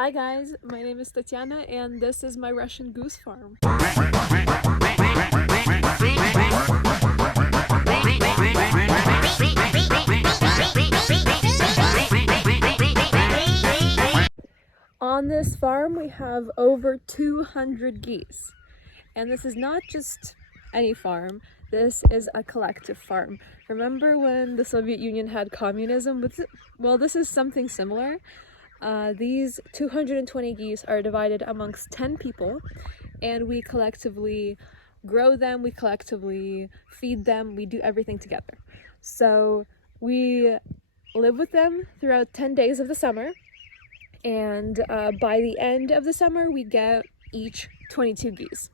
Hi guys, my name is Tatiana and this is my Russian goose farm. On this farm we have over 200 geese. And this is not just any farm, this is a collective farm. Remember when the Soviet Union had communism? Well, this is something similar. These 220 geese are divided amongst 10 people, and we collectively grow them, we collectively feed them, we do everything together. So we live with them throughout 10 days of the summer, and by the end of the summer we get each 22 geese.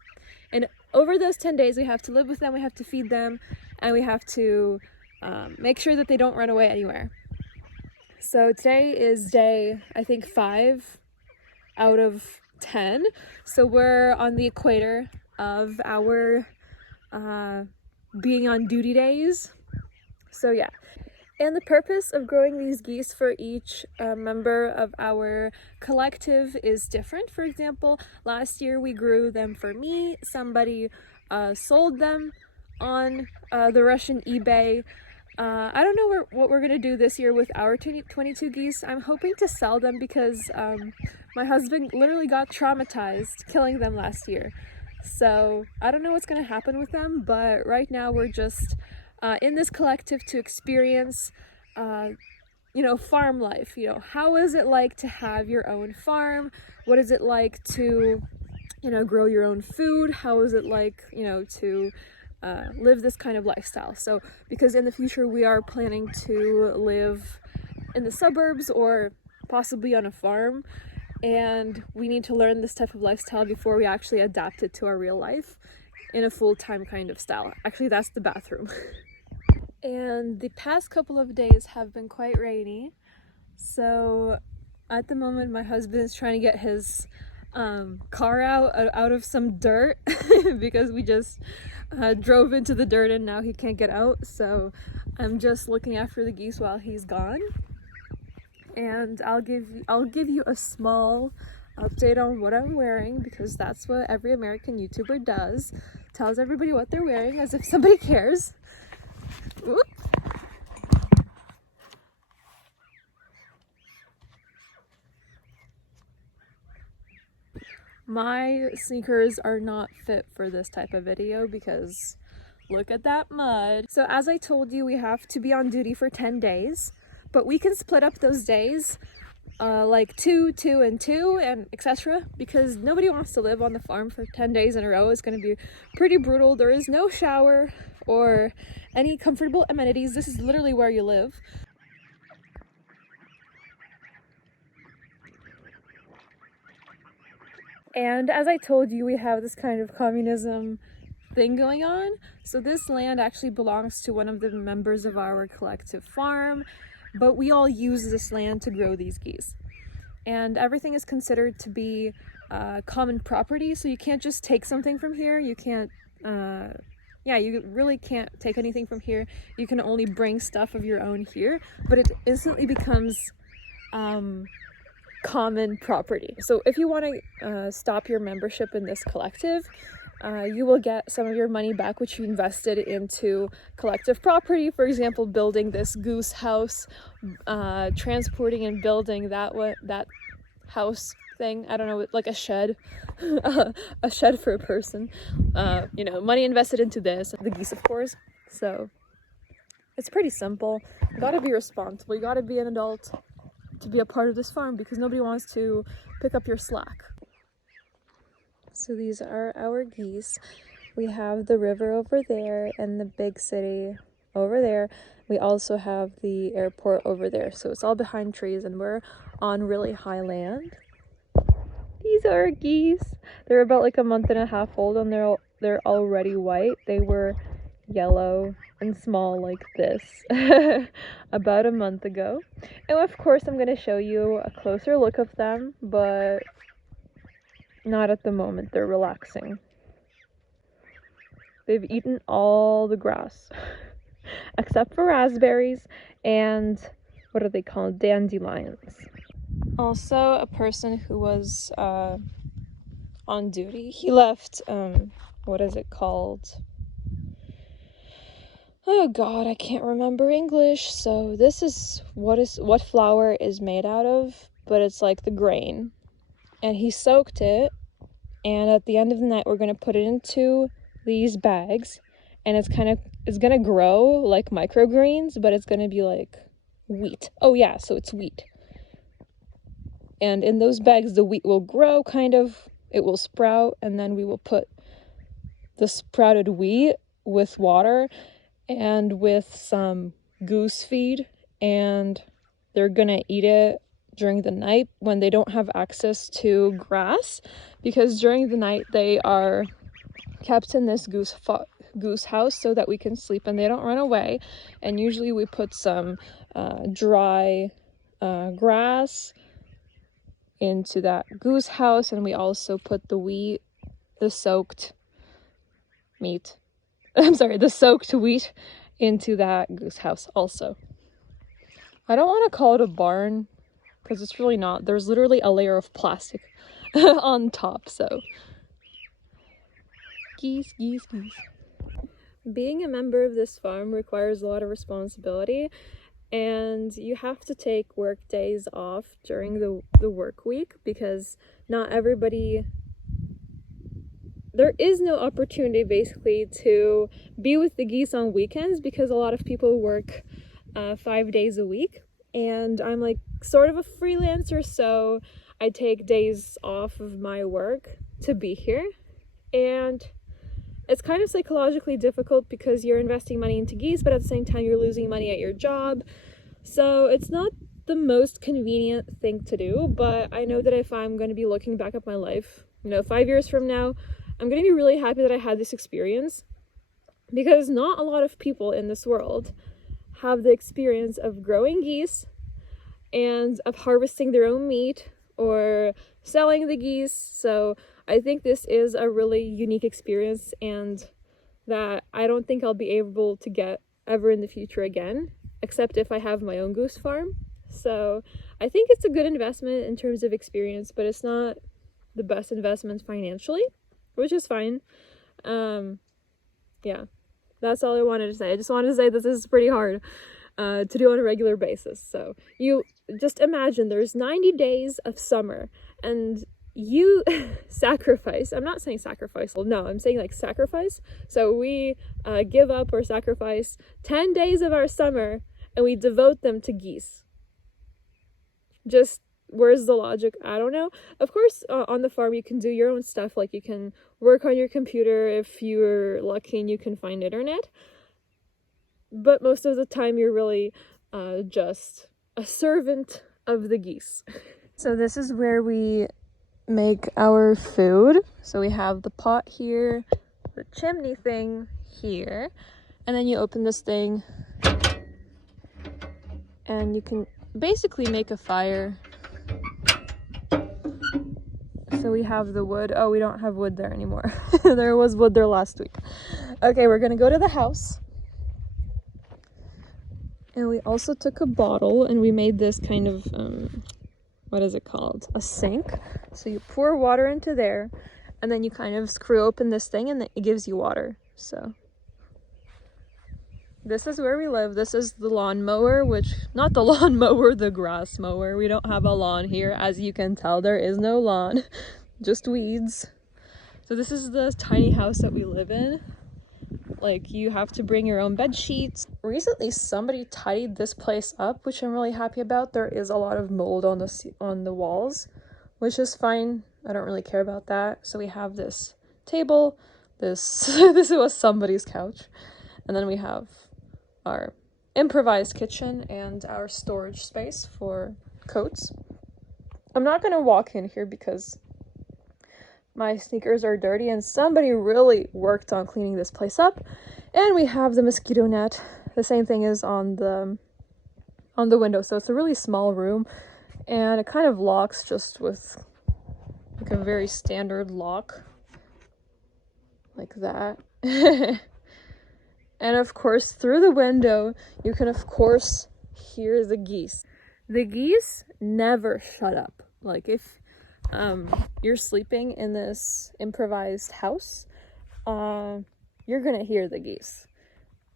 And over those 10 days we have to live with them, we have to feed them, and we have to make sure that they don't run away anywhere. So today is day, I think, 5 out of 10. So we're on the equator of our being on duty days. So yeah. And the purpose of growing these geese for each member of our collective is different. For example, last year we grew them for me. Somebody sold them on the Russian eBay. I don't know what we're gonna do this year with our 22 geese. I'm hoping to sell them because my husband literally got traumatized killing them last year. So I don't know what's gonna happen with them, but right now we're just in this collective to experience, farm life. How is it like to have your own farm? What is it like to, grow your own food? How is it like, to live this kind of lifestyle? So because in the future we are planning to live in the suburbs or possibly on a farm, and we need to learn this type of lifestyle before we actually adapt it to our real life in a full-time kind of style. Actually, that's the bathroom. And the past couple of days have been quite rainy, so at the moment my husband is trying to get his car out of some dirt because we just drove into the dirt and now he can't get out. So I'm just looking after the geese while he's gone, and I'll give you a small update on what I'm wearing, because that's what every American YouTuber does, tells everybody what they're wearing as if somebody cares. Oop. My sneakers are not fit for this type of video because look at that mud. So as I told you, we have to be on duty for 10 days, but we can split up those days like 2, 2, and 2, and etc. because nobody wants to live on the farm for 10 days in a row. It's going to be pretty brutal. There is no shower or any comfortable amenities. This is literally where you live. And as I told you, we have this kind of communism thing going on. So this land actually belongs to one of the members of our collective farm, but we all use this land to grow these geese. And everything is considered to be common property, so you can't just take something from here. You can't, you really can't take anything from here. You can only bring stuff of your own here, but it instantly becomes common property. So if you want to stop your membership in this collective, you will get some of your money back, which you invested into collective property. For example, building this goose house, transporting and building that house thing. I don't know, like a shed, a shed for a person. Money invested into this, the geese, of course. So it's pretty simple. You gotta be responsible. You gotta be an adult to be a part of this farm because nobody wants to pick up your slack. So these are our geese. We have the river over there and the big city over there. We also have the airport over there. So it's all behind trees and we're on really high land. These are geese. They're about like a month and a half old and they're already white. They were yellow and small like this about a month ago. And of course I'm going to show you a closer look of them, but not at the moment. They're relaxing. They've eaten all the grass except for raspberries and what are they called? Dandelions. Also, a person who was on duty, he left, what is it called? Oh god, I can't remember English. So this is what flour is made out of, but it's like the grain. And he soaked it, and at the end of the night we're gonna put it into these bags, and it's gonna grow like microgreens, but it's gonna be like wheat. Oh yeah, so it's wheat. And in those bags the wheat will grow, it will sprout, and then we will put the sprouted wheat with water and with some goose feed, and they're gonna eat it during the night when they don't have access to grass, because during the night they are kept in this goose house so that we can sleep and they don't run away. And usually we put some dry grass into that goose house, and we also put the soaked meat the soaked wheat into that goose house also. I don't want to call it a barn because it's really not. There's literally a layer of plastic on top, so. Geese. Being a member of this farm requires a lot of responsibility, and you have to take work days off during the work week, because not everybody... There is no opportunity basically to be with the geese on weekends, because a lot of people work 5 days a week, and I'm like sort of a freelancer, so I take days off of my work to be here. And it's kind of psychologically difficult because you're investing money into geese, but at the same time you're losing money at your job. So it's not the most convenient thing to do, but I know that if I'm going to be looking back at my life, 5 years from now, I'm going to be really happy that I had this experience, because not a lot of people in this world have the experience of growing geese and of harvesting their own meat or selling the geese. So I think this is a really unique experience, and that I don't think I'll be able to get ever in the future again, except if I have my own goose farm. So I think it's a good investment in terms of experience, but it's not the best investment financially, which is fine. Yeah, that's all I wanted to say. I just wanted to say this is pretty hard to do on a regular basis. So you just imagine there's 90 days of summer, and you sacrifice. I'm not saying sacrifice. Well, no, I'm saying like sacrifice. So we give up or sacrifice 10 days of our summer, and we devote them to geese. Just... where's the logic? I don't know. Of course, on the farm you can do your own stuff, like you can work on your computer if you're lucky and you can find internet. But most of the time you're really just a servant of the geese. So this is where we make our food. So we have the pot here, the chimney thing here, and then you open this thing and you can basically make a fire. So we have the wood. Oh, we don't have wood there anymore. There was wood there last week. Okay, we're gonna go to the house. And we also took a bottle and we made this kind of, what is it called? A sink. So you pour water into there, and then you kind of screw open this thing and it gives you water. So this is where we live. This is the lawnmower, not the lawnmower, the grass mower. We don't have a lawn here. As you can tell, there is no lawn, just weeds. So this is the tiny house that we live in. Like, you have to bring your own bed sheets. Recently, somebody tidied this place up, which I'm really happy about. There is a lot of mold on the walls, which is fine. I don't really care about that. So we have this table. This was somebody's couch. And then we have our improvised kitchen and our storage space for coats. I'm not going to walk in here because my sneakers are dirty, and somebody really worked on cleaning this place up. And we have the mosquito net. The same thing is on the window. So it's a really small room, and it kind of locks just with like a very standard lock like that. And of course, through the window, you can of course hear the geese. The geese never shut up. Like if you're sleeping in this improvised house, you're gonna hear the geese.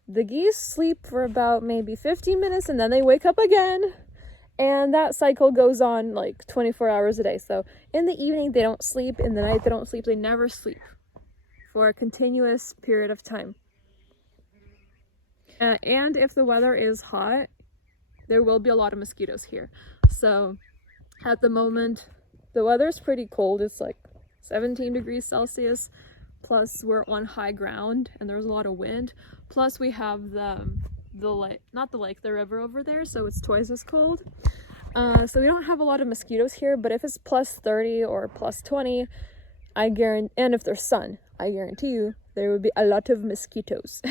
The geese sleep for about maybe 15 minutes and then they wake up again. And that cycle goes on like 24 hours a day. So in the evening they don't sleep, in the night they don't sleep, they never sleep for a continuous period of time. And if the weather is hot, there will be a lot of mosquitoes here. So at the moment, the weather's pretty cold. It's like 17 degrees Celsius. Plus we're on high ground and there's a lot of wind. Plus we have the lake, not the lake, the river over there. So it's twice as cold. So we don't have a lot of mosquitoes here, but if it's plus 30 or plus 20, I guarantee, and if there's sun, I guarantee you there would be a lot of mosquitoes.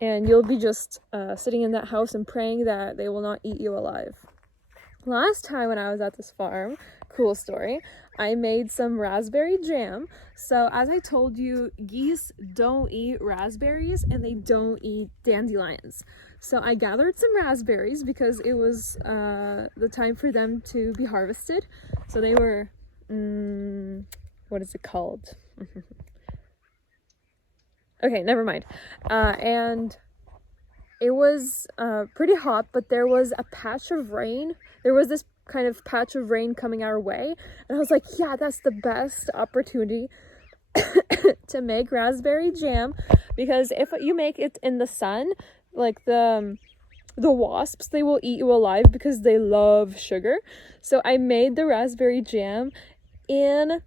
And you'll be just sitting in that house and praying that they will not eat you alive. Last time when I was at this farm, cool story, I made some raspberry jam. So as I told you, geese don't eat raspberries and they don't eat dandelions. So I gathered some raspberries because it was the time for them to be harvested. So they were, what is it called? Okay, never mind. And it was pretty hot, but there was a patch of rain. There was this kind of patch of rain coming our way. And I was like, yeah, that's the best opportunity to make raspberry jam. Because if you make it in the sun, like the wasps, they will eat you alive because they love sugar. So I made the raspberry jam in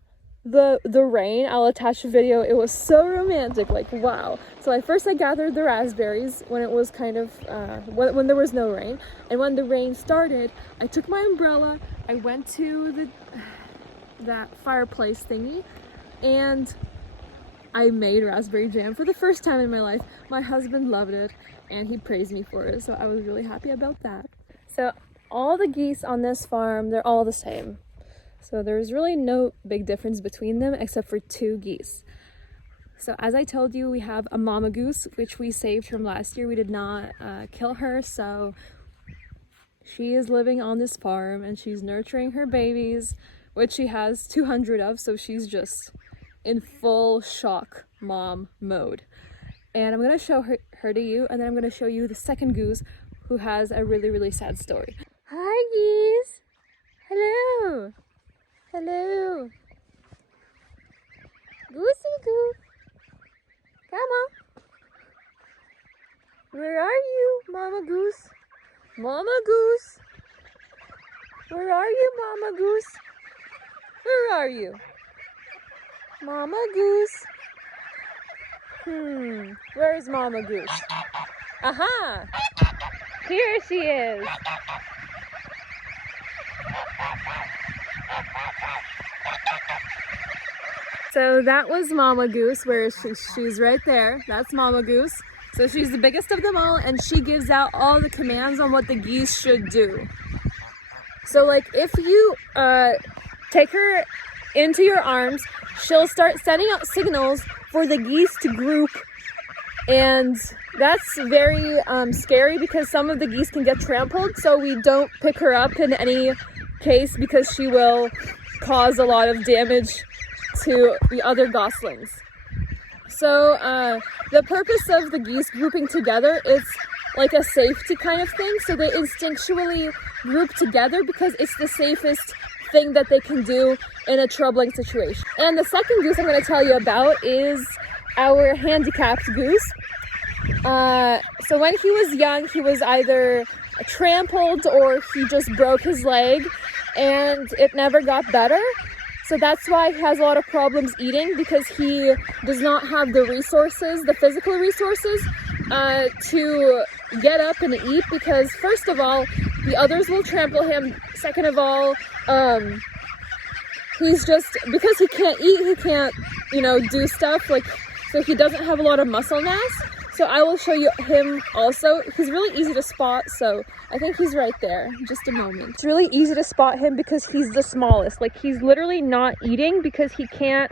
the rain. I'll attach a video. It was so romantic, like wow. So I gathered the raspberries when it was kind of when there was no rain, and when the rain started, I took my umbrella, I went to that fireplace thingy, and I made raspberry jam for the first time in my life. My husband loved it and he praised me for it, so I was really happy about that. So all the geese on this farm, they're all the same. So there's really no big difference between them except for 2 geese. So as I told you, we have a mama goose, which we saved from last year. We did not kill her, so she is living on this farm and she's nurturing her babies, which she has 200 of, so she's just in full shock mom mode. And I'm going to show her to you, and then I'm going to show you the second goose who has a really, really sad story. Hi geese! Hello! Hello. Goosey Goose. Come on. Where are you, Mama Goose? Mama Goose. Where are you, Mama Goose? Where are you? Mama Goose. Where's Mama Goose? Aha! Here she is. So that was Mama Goose. Where is she? She's right there. That's Mama Goose. So she's the biggest of them all, and she gives out all the commands on what the geese should do. So like if you take her into your arms, she'll start sending out signals for the geese to group. And that's very scary because some of the geese can get trampled. So we don't pick her up in any case because she will cause a lot of damage to the other goslings. So the purpose of the geese grouping together is like a safety kind of thing. So they instinctually group together because it's the safest thing that they can do in a troubling situation. And the second goose I'm going to tell you about is our handicapped goose. So when he was young, he was either trampled or he just broke his leg, and it never got better. So that's why he has a lot of problems eating, because he does not have the resources, the physical resources, to get up and eat, because first of all, the others will trample him. Second of all, he's just, because he can't eat, he can't, do stuff, like, so he doesn't have a lot of muscle mass. So I will show you him also. He's really easy to spot, so I think he's right there. Just a moment. It's really easy to spot him because he's the smallest. Like, he's literally not eating because he can't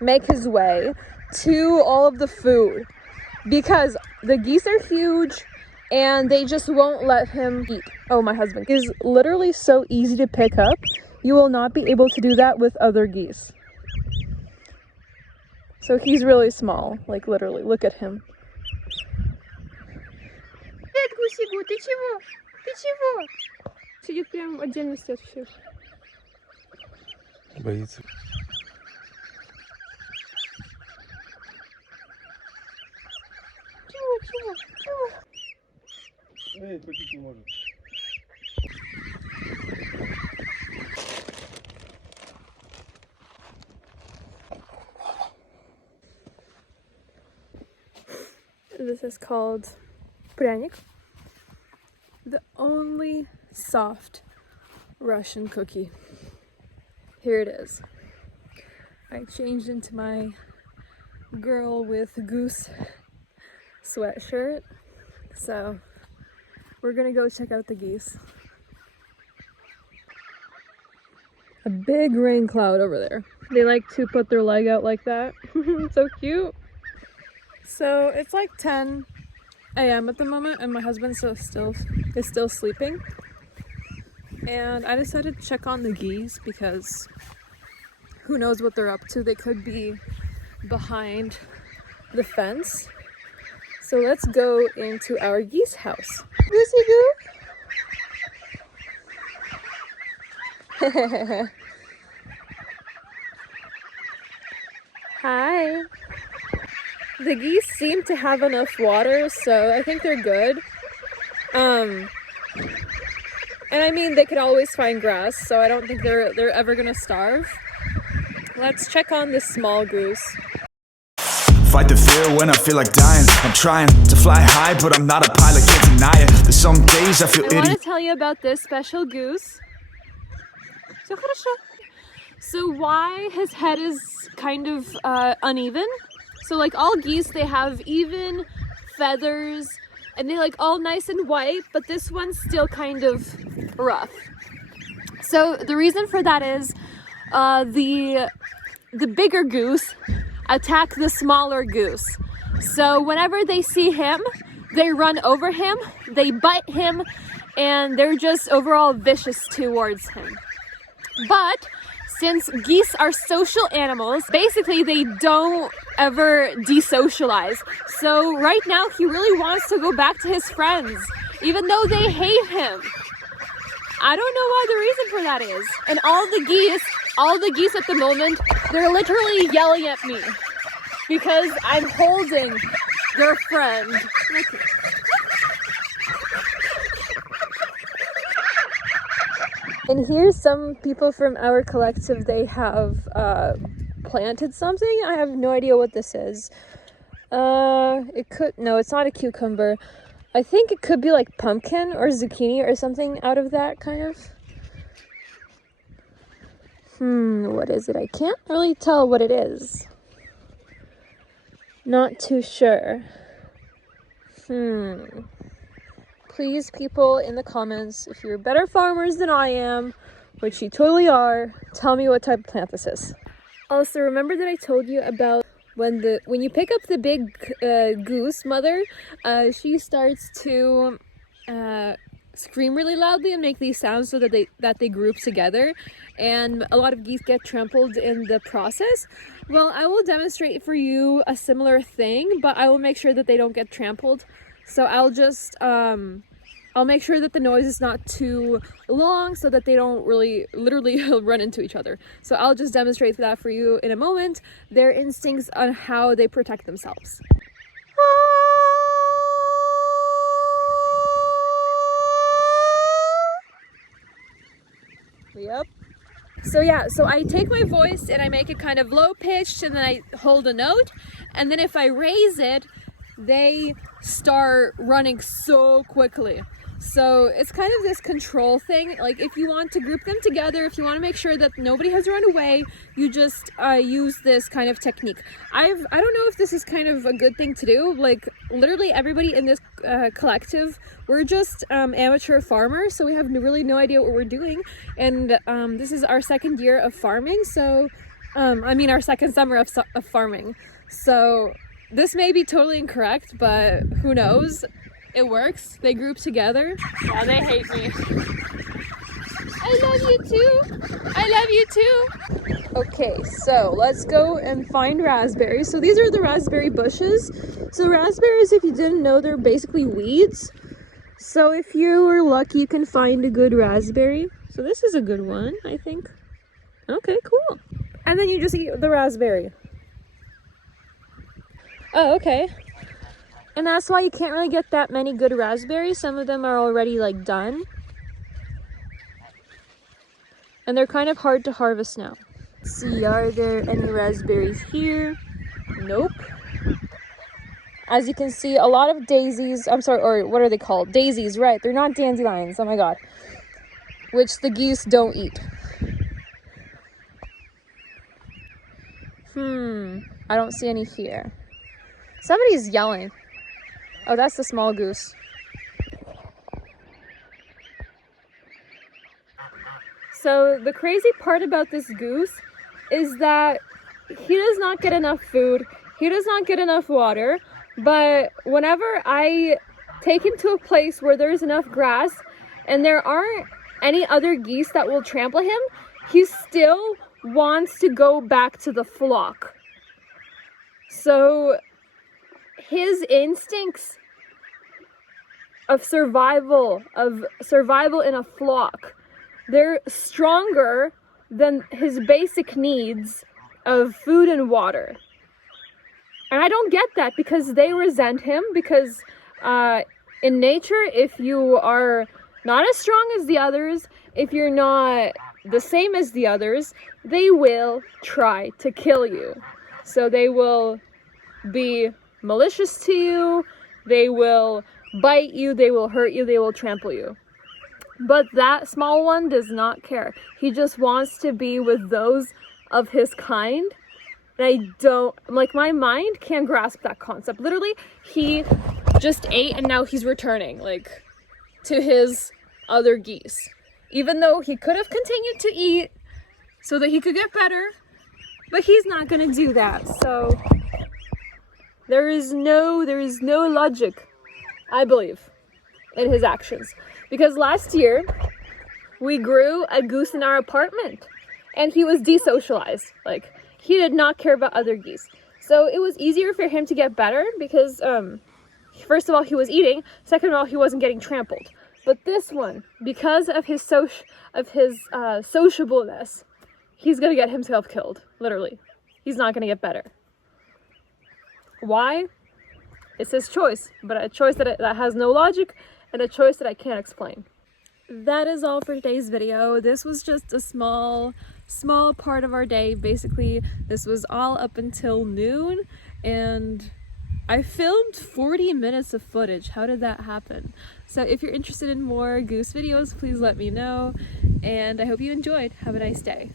make his way to all of the food. Because the geese are huge and they just won't let him eat. Oh, my husband is literally so easy to pick up. You will not be able to do that with other geese. So he's really small, like literally, look at him. Привет, Гусигу, ты чего? Ты чего? Сидит прям в отдельности от всех. Боится. Чего? Эй, ходить не может. This is called пряник. The only soft Russian cookie. Here it is. I changed into my girl with Goose sweatshirt. So we're gonna go check out the geese. A big rain cloud over there. They like to put their leg out like that. So cute. So it's like 10 a.m. at the moment, and my husband is still sleeping. And I decided to check on the geese because who knows what they're up to. They could be behind the fence. So let's go into our geese house. Goosey goo. Hi. The geese seem to have enough water, so I think they're good. And I mean, they could always find grass, so I don't think they're ever gonna starve. Let's check on this small goose. Fight the fear when I feel like dying. I'm trying to fly high, but I'm not a pilot, can't deny it. There's some days I feel I want to tell you about this special goose. So why his head is kind of uneven. So like all geese, they have even feathers and they like all nice and white, but this one's still kind of rough. So the reason for that is the bigger goose attack the smaller goose. So whenever they see him, they run over him, they bite him, and they're just overall vicious towards him. But since geese are social animals, basically they don't ever desocialize. So right now he really wants to go back to his friends, even though they hate him. I don't know why the reason for that is. And all the geese at the moment, they're literally yelling at me because I'm holding their friend. And here's some people from our collective. They have planted something. I have no idea what this is. No, it's not a cucumber. I think it could be like pumpkin or zucchini or something out of that kind of. What is it? I can't really tell what it is. Not too sure. Please, people in the comments, if you're better farmers than I am, which you totally are, tell me what type of plant this is. Also, remember that I told you about when you pick up the big goose mother, she starts to scream really loudly and make these sounds so that they group together, and a lot of geese get trampled in the process. Well, I will demonstrate for you a similar thing, but I will make sure that they don't get trampled. So I'll just I'll make sure that the noise is not too long so that they don't really literally run into each other. So I'll just demonstrate that for you in a moment, their instincts on how they protect themselves. Yep. So I take my voice and I make it kind of low pitched, and then I hold a note, and then if I raise it, they start running so quickly. So it's kind of this control thing. Like if you want to group them together, if you want to make sure that nobody has run away, you just use this kind of technique. I don't know if this is kind of a good thing to do. Like literally everybody in this collective, we're just amateur farmers, so we have really no idea what we're doing. And this is our second year of farming. So our second summer of farming. So this may be totally incorrect, but who knows? It works? They group together? Yeah, they hate me. I love you too. I love you too. Okay, so let's go and find raspberries. So these are the raspberry bushes. So raspberries, if you didn't know, they're basically weeds. So if you are lucky, you can find a good raspberry. So this is a good one, I think. Okay, cool. And then you just eat the raspberry. Oh, okay. And that's why you can't really get that many good raspberries. Some of them are already like done. And they're kind of hard to harvest now. Let's see, are there any raspberries here? Nope. As you can see, a lot of daisies, I'm sorry, or what are they called? Daisies, right. They're not dandelions, oh my god. Which the geese don't eat. I don't see any here. Somebody's yelling. Oh, that's the small goose. So the crazy part about this goose is that he does not get enough food. He does not get enough water. But whenever I take him to a place where there's enough grass and there aren't any other geese that will trample him, he still wants to go back to the flock. So his instincts of survival in a flock, they're stronger than his basic needs of food and water. And I don't get that because they resent him because in nature, if you are not as strong as the others, if you're not the same as the others, they will try to kill you. So they will be malicious to you, they will bite you, they will hurt you, they will trample you. But that small one does not care. He just wants to be with those of his kind. And I don't, like, my mind can't grasp that concept. Literally, he just ate and now he's returning, like, to his other geese. Even though he could have continued to eat so that he could get better, but he's not gonna do that. So there is no logic, I believe, in his actions. Because last year, we grew a goose in our apartment and he was desocialized. Like, he did not care about other geese. So it was easier for him to get better because, first of all, he was eating. Second of all, he wasn't getting trampled. But this one, because of his sociableness, he's gonna get himself killed, literally. He's not gonna get better. Why? It's his choice, but a choice that has no logic and a choice that I can't explain. That is all for today's video. This was just a small part of our day. Basically, this was all up until noon, and I filmed 40 minutes of footage. How did that happen? So if you're interested in more goose videos, please let me know, and I hope you enjoyed. Have a nice day.